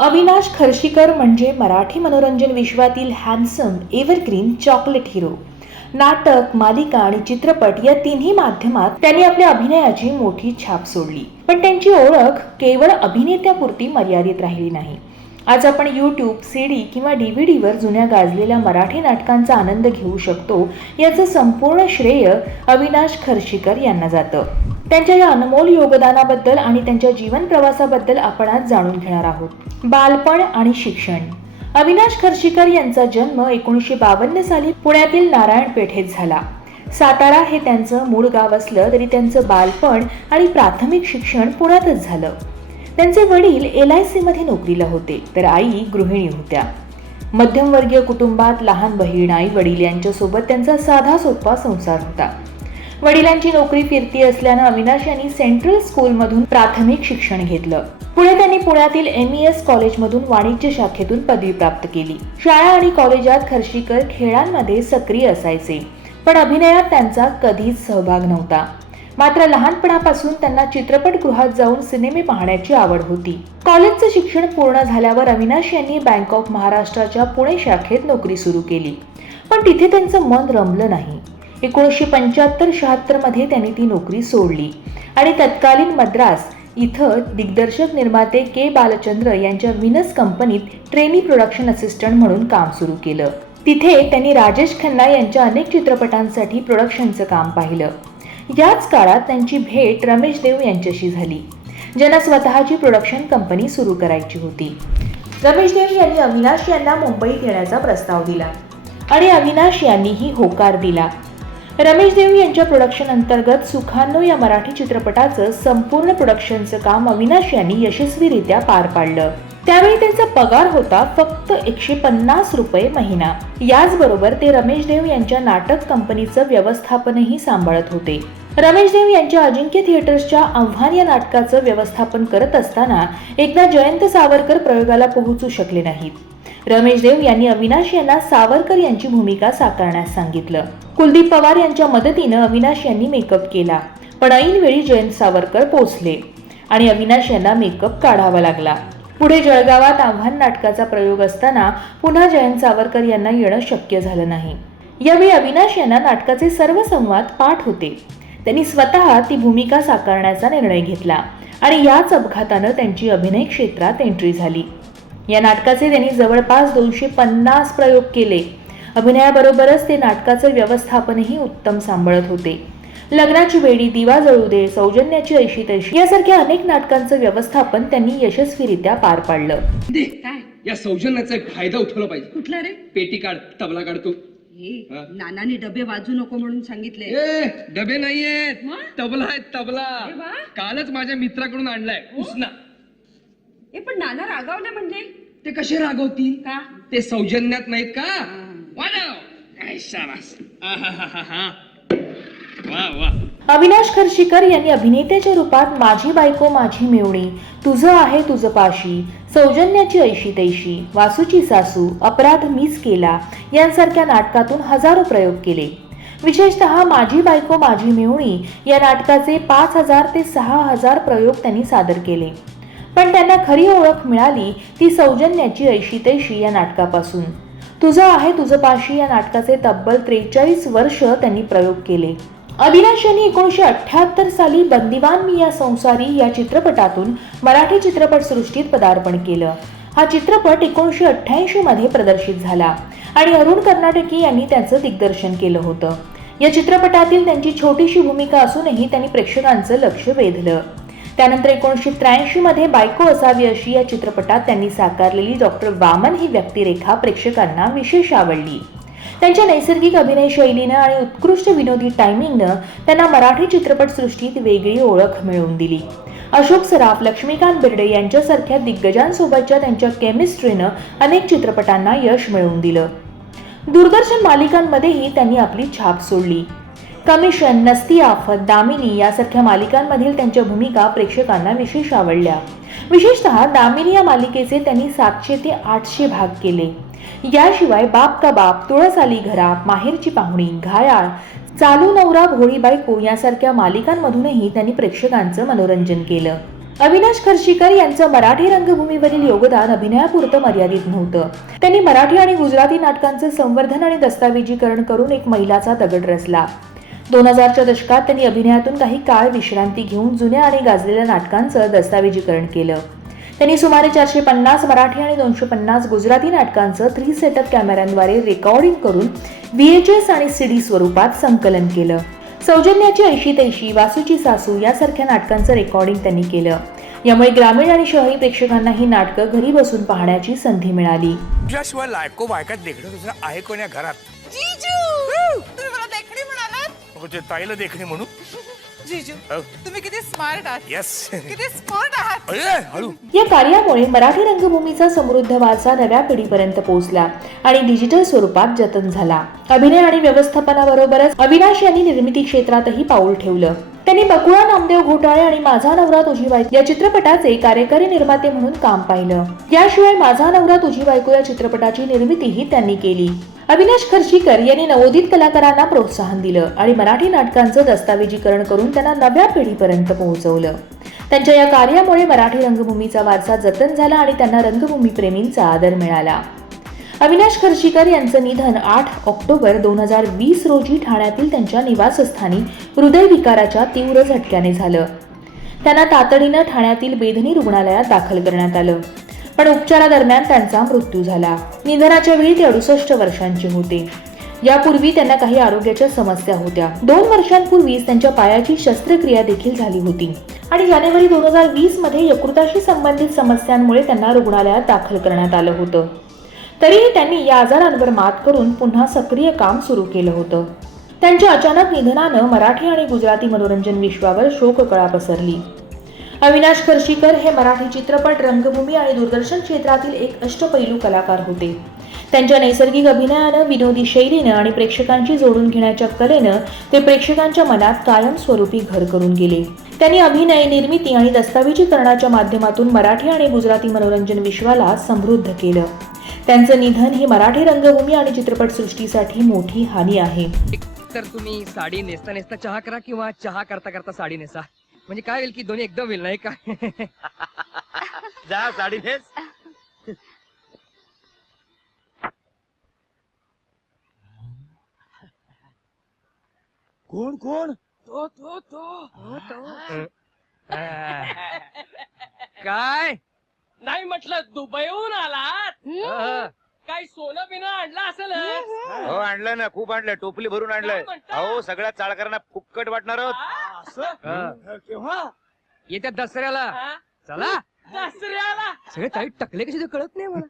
अविनाश खर्शीकर म्हणजे मराठी मनोरंजन विश्वातील हॅन्सम एव्हरग्रीन चॉकलेट हिरो नाटक मालिका आणि चित्रपट या तिन्ही माध्यमात त्यांनी आपल्या अभिनयाची मोठी छाप सोडली. पण त्यांची ओळख केवळ अभिनेत्यापुरती मर्यादित राहिली नाही. आज आपण यूट्यूब सी डी किंवा डी व्ही डीवर जुन्या गाजलेल्या मराठी नाटकांचा आनंद घेऊ शकतो याचं संपूर्ण श्रेय अविनाश खर्शीकर यांना जातं. त्यांच्या या अनमोल योगदानाबद्दल आणि त्यांच्या जीवन प्रवासाबद्दल आपण आज जाणून घेणार आहोत. बालपण आणि शिक्षण. अविनाश खर्शीकर यांचा जन्म एकोणीसशे बावन्न साली पुण्यातील नारायण पेठेत झाला. सातारा हे त्यांचं मूळ गाव असलं तरी त्यांचं बालपण आणि प्राथमिक शिक्षण पुण्यातच झालं. त्यांचे वडील एल आय सीमध्ये नोकरीला होते तर आई गृहिणी होत्या. मध्यमवर्गीय कुटुंबात लहान बहीण आई वडील यांच्यासोबत त्यांचा साधा सोपा संसार होता. वडिलांची नोकरी फिरती असल्यानं अविनाश यांनी सेंट्रल स्कूलमधून प्राथमिक शिक्षण घेतलं. पुढे त्यांनी पुण्यातील एम ई एस कॉलेजमधून वाणिज्य शाखेतून पदवी प्राप्त केली. शाळा आणि कॉलेजात खर्शीकर खेळांमध्ये सक्रिय असायचे पण अभिनयात त्यांचा कधीच सहभाग नव्हता. मात्र लहानपणापासून त्यांना चित्रपटगृहात जाऊन सिनेमे पाहण्याची आवड होती. कॉलेजचं शिक्षण पूर्ण झाल्यावर अविनाश यांनी बँक ऑफ महाराष्ट्राच्या पुणे शाखेत नोकरी सुरू केली. पण तिथे त्यांचं मन रमलं नाही. एकोणीसशे पंच्याहत्तर शहात्तरमध्ये त्यांनी ती नोकरी सोडली. आणि तत्कालीन मद्रास इथं दिग्दर्शक निर्माते के बालचंद्र यांच्या विनस कंपनीत ट्रेनी प्रोडक्शन असिस्टंट म्हणून काम सुरू केलं. तिथे त्यांनी राजेश खन्ना यांच्या अनेक चित्रपटांसाठी प्रोडक्शनचं काम पाहिलं. याच काळात त्यांची भेट रमेश देव यांच्याशी झाली ज्यांना स्वतःची प्रोडक्शन कंपनी सुरू करायची होती. रमेश देव यांनी अविनाश यांना मुंबईत येण्याचा प्रस्ताव दिला आणि अविनाश यांनीही होकार दिला. रमेश देव यांच्या प्रोडक्शन अंतर्गत सुखानो या मराठी चित्रपटाचं संपूर्ण प्रोडक्शनचं काम अविनाश यांनी यशस्वीरित्या पार पाडलं. त्यावेळी त्यांचा पगार होता फक्त एकशे पन्नास रुपये महिना. याचबरोबर ते रमेश देव यांच्या नाटक कंपनीचं व्यवस्थापनही सांभाळत होते. रमेश देव यांच्या अजिंक्य थिएटर्सच्या आव्हान या नाटकाचं व्यवस्थापन करत असताना एकदा जयंत सावरकर प्रयोगाला पोहोचू शकले नाहीत. रमेश देव यांनी अविनाश यांना सावरकर यांची भूमिका साकारण्यास सांगितलं. कुलदीप पवार यांच्या मदतीनं अविनाश यांनी मेकअप केला. पण ऐनवेळी जयंत सावरकर पोचले आणि अविनाश यांना मेकअप काढावा लागला. पुढे जळगावात आव्हान नाटकाचा प्रयोग असताना पुन्हा जयंत सावरकर यांना येणं शक्य झालं नाही. यावेळी अविनाश यांना नाटकाचे सर्व संवाद पाठ होते. त्यांनी स्वतः ती भूमिका साकारण्याचा निर्णय घेतला आणि याच अपघातानं त्यांची अभिनय क्षेत्रात एंट्री झाली. या नाटकाचे त्यांनी जवळपास दोनशे पन्नास प्रयोग केले. अभिनयाबरोबरच ते नाटकाचं व्यवस्थापनही उत्तम सांभाळत होते. लग्नाची वेडी दिवा जळू दे सौजन्याची ऐशी तैशी यासारख्या अनेक नाटकांचं व्यवस्थापन त्यांनी यशस्वीरित्या पार पाडलं. दे काय? या सौजन्याचा एक फायदा उठवला पाहिजे. कुठला रे? पेटी काढ तबला काढतो. हे हा? नानाने डबे वाजू नको म्हणून सांगितले. ए डबे नाहीयेत. मग? तबला आहे तबला. अरे वा. कालच माझ्या मित्राकडून आणलाय उसना. हे पण नाना रागावले म्हणजे ते कसे रागवतील? का? ते सौजन्यात नाहीत का? अविनाश खर्शीकर यांनी अभिनेत्याच्या रूपात माझी बायको माझी मेवणी तुझं आहे तुझं पाशी सौजन्याची ऐशी तैशी वासूची सासू अपराध मीच केला यांसारख्या नाटकातून हजारो प्रयोग केले. विशेषतः माझी बायको माझी मेवणी या नाटकाचे पाच हजार ते सहा हजार प्रयोग त्यांनी सादर केले. पण त्यांना खरी ओळख मिळाली ती सौजन्याची ऐशी तैशी या नाटकापासून. तुझं आहे तुझं पाशी या नाटकाचे तब्बल त्रेचाळीस वर्ष त्यांनी प्रयोग केले. अविनाश यांनी एकोणीसशे अठ्याहत्तर साली बंदिवान मी या संसारी या चित्रपटातून मराठी चित्रपटसृष्टीत पदार्पण केलं. हा चित्रपट एकोणीसशे अठ्ठ्याऐंशी मध्ये प्रदर्शित झाला आणि अरुण कर्नाटकी यांनी त्याचं दिग्दर्शन केलं होतं. या चित्रपटातील त्यांची छोटीशी भूमिका असूनही त्यांनी प्रेक्षकांचं लक्ष वेधलं. त्यानंतर एकोणीसशे त्र्याऐंशीमध्ये बायको असावी अशी या चित्रपटात त्यांनी साकारलेली डॉक्टर वामन ही व्यक्तिरेखा प्रेक्षकांना विशेष आवडली. त्यांच्या नैसर्गिक अभिनय शैलीनं आणि उत्कृष्ट विनोदी टायमिंगनं त्यांना मराठी चित्रपटसृष्टीत वेगळी ओळख मिळवून दिली. अशोक सराफ लक्ष्मीकांत बिर्डे यांच्यासारख्या दिग्गजांसोबतच्या त्यांच्या केमिस्ट्रीनं अनेक चित्रपटांना यश मिळवून दिलं. दूरदर्शन मालिकांमध्येही त्यांनी आपली छाप सोडली. कमिशन नसती आफत दामिनी यासारख्या मालिकांमधील त्यांच्या भूमिका प्रेक्षकांना विशेष आवडल्या. विशेषतः दामिनी या मालिकेचे त्यांनी सातशे ते आठशे भाग केले. याशिवाय बाप का बाप तुळस आली घरा माहेरची पाहुणी घायाळ चालू नवरा भोळी बायको यासारख्या मालिकांमधूनही त्यांनी प्रेक्षकांचं मनोरंजन केलं. अविनाश खर्शीकर यांचं मराठी रंगभूमीवरील योगदान अभिनयापुरतं मर्यादित नव्हतं. त्यांनी मराठी आणि गुजराती नाटकांचं संवर्धन आणि दस्तावेजीकरण करून एक मैलाचा दगड रचला. दोन हजारच्या दशकात त्यांनी अभिनयातून काही काळ विश्रांती घेऊन जुन्या आणि गाजलेल्या नाटकांचं दस्तावेजीकरण केलं. त्यांनी सुमारे चारशे पन्नास मराठी आणि दोनशे पन्नास गुजराती नाटकांचं थ्री सेटअप कॅमेऱ्यांद्वारे रेकॉर्डिंग करून व्हीएचएस आणि सीडी स्वरूपात संकलन केलं. सौजन्याची ऐशी तैशी वासूची सासू यासारख्या नाटकांचं रेकॉर्डिंग त्यांनी केलं. यामुळे ग्रामीण आणि शहरी प्रेक्षकांना ही नाटकं घरी बसून पाहण्याची संधी मिळाली. तुझ्याशिवाय लायको बायकात देखणं दुसरं आहे कोण्या घरात? म्हणालात मग ते ताईला देखणे म्हणू जीजू हो. तुम्ही किती स्मार्ट आहात. येस किती स्मार्ट आहात. हळू. या कार्यामुळे मराठी रंगभूमीचा समृद्ध वारसा नव्या पिढीपर्यंत पोहोचला आणि डिजिटल स्वरूपात जतन झाला. अभिनय आणि व्यवस्थापनाबरोबरच अविनाश यांनी निर्मिती क्षेत्रातही पाऊल ठेवलं. त्यांनी बकुळा नामदेव घोटाळे आणि माझा नवरा तुझी बायको या चित्रपटाचे कार्यकारी निर्माते म्हणून काम पाहिलं. याशिवाय माझा नवरा तुझी बायको या चित्रपटाची निर्मितीही त्यांनी केली. अविनाश खर्शीकर यांनी नवोदित कलाकारांना प्रोत्साहन दिलं आणि मराठी नाटकांचं दस्तावेजीकरण करून त्यांना नव्या पिढीपर्यंत पोहोचवलं. त्यांच्या या कार्यामुळे मराठी रंगभूमीचा वारसा जतन झाला आणि त्यांना रंगभूमीप्रेमींचा आदर मिळाला. अविनाश खर्शीकर यांचं निधन आठ ऑक्टोबर दोन हजार वीस रोजी ठाण्यातील त्यांच्या निवासस्थानी हृदयविकाराच्या तीव्र झटक्याने झालं. त्यांना तातडीनं ठाण्यातील बेधनी रुग्णालयात दाखल करण्यात आलं. पण उपचारादरम्यान त्यांचा मृत्यू झाला. निधनाच्या वेळी ते अडुसष्ट वर्षांचे होते. यापूर्वी त्यांना काही आरोग्याच्या समस्या होत्या. दोन वर्षांपूर्वीच त्यांच्या पायाची शस्त्रक्रिया देखील झाली होती. आणि जानेवारी दोन हजार वीसमध्ये यकृताशी संबंधित समस्यांमुळे त्यांना रुग्णालयात दाखल करण्यात आलं होतं. तरीही त्यांनी या आजारांवर मात करून पुन्हा सक्रिय काम सुरू केलं होतं. त्यांच्या अचानक निधनानं मराठी आणि गुजराती मनोरंजन विश्वावर शोककळा पसरली. अविनाश खर्शीकर हे मराठी चित्रपट रंगभूमी आणि दूरदर्शन क्षेत्रातील एक अष्टपैलू कलाकार होते. त्यांच्या नैसर्गिक अभिनयानं विनोदी शैलीनं आणि प्रेक्षकांची जोडून घेण्याच्या कलेनं ते प्रेक्षकांच्या मनात कायमस्वरूपी घर करून गेले. त्यांनी अभिनय निर्मिती आणि दस्तावेजीकरणाच्या माध्यमातून मराठी आणि गुजराती मनोरंजन विश्वाला समृद्ध केलं. त्यांचं निधन ही मराठी रंगभूमी आणि चित्रपटसृष्टीसाठी मोठी हानी आहे. तर तुम्ही साडी नेसता नेसता चहा करा किंवा चहा करता करता साडी नेसा? म्हणजे काय होईल की दोन्ही एकदम होईल नाही का? जा साडी नेस. कोण कोण? तो तो तो. काय? नाही म्हटलं दुबईहून आलात? काही सोनं बिनं आणलं असेल हो आणलं ना. खूप आणलं. टोपली भरून आणलंय अहो सगळ्या चाळकरांना फुक्कट वाटणार आहोत. येत्या दसऱ्याला. चला. दसऱ्याला? सगळे काही टकले कशी ते कळत नाही मला.